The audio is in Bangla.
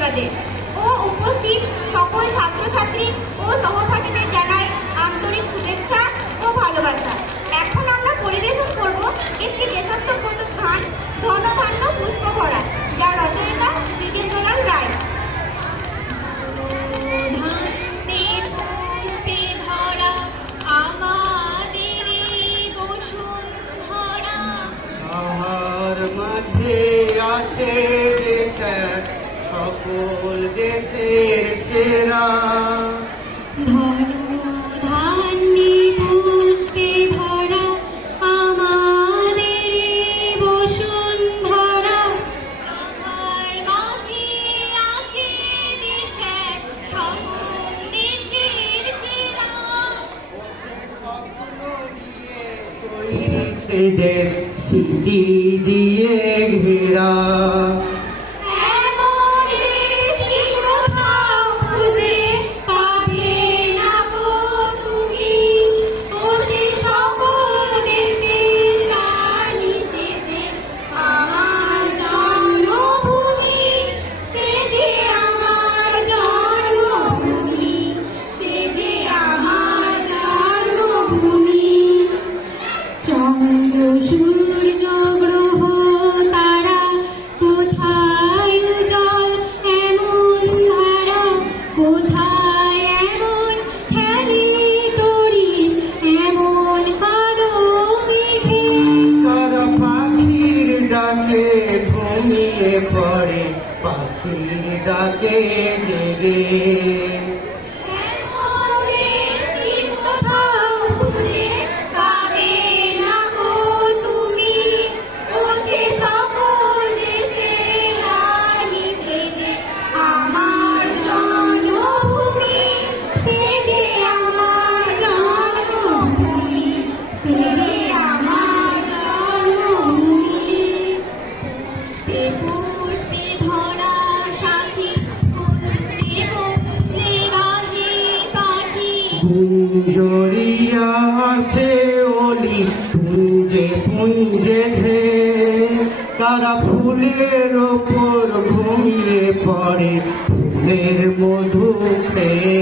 আশীর্বাদে ও উপস্থিত সকল ছাত্রছাত্রী ও সহপাঠীদের জানাই আন্তরিক শুভেচ্ছা ও ভালোবাসা। এখন আমরা পরিবেশন করব একটি দেশাত্মবোধক গান ধনধান্য পুষ্প ভরা, যার রচয়িতা বিজেন্দ্রলাল রায়। মাঝে আছে সকল দেশের সেরা ধনধান্যে পুষ্পে ভরা আমাদের বসুন্ধরা। আমার মাঝে আছে দেশের সকল দেশের সেরা। সেদের স্মৃতি দিয়ে ঘেরা ঘুমিয়ে পড়ে পাখির ডাকে জেগে গুঞ্জরিয়া আছে অলি পুঞ্জে পুঞ্জে ঢে তারা ফুলের ওপর ঘুমিয়ে পড়ে ফুলের মধু খেয়ে।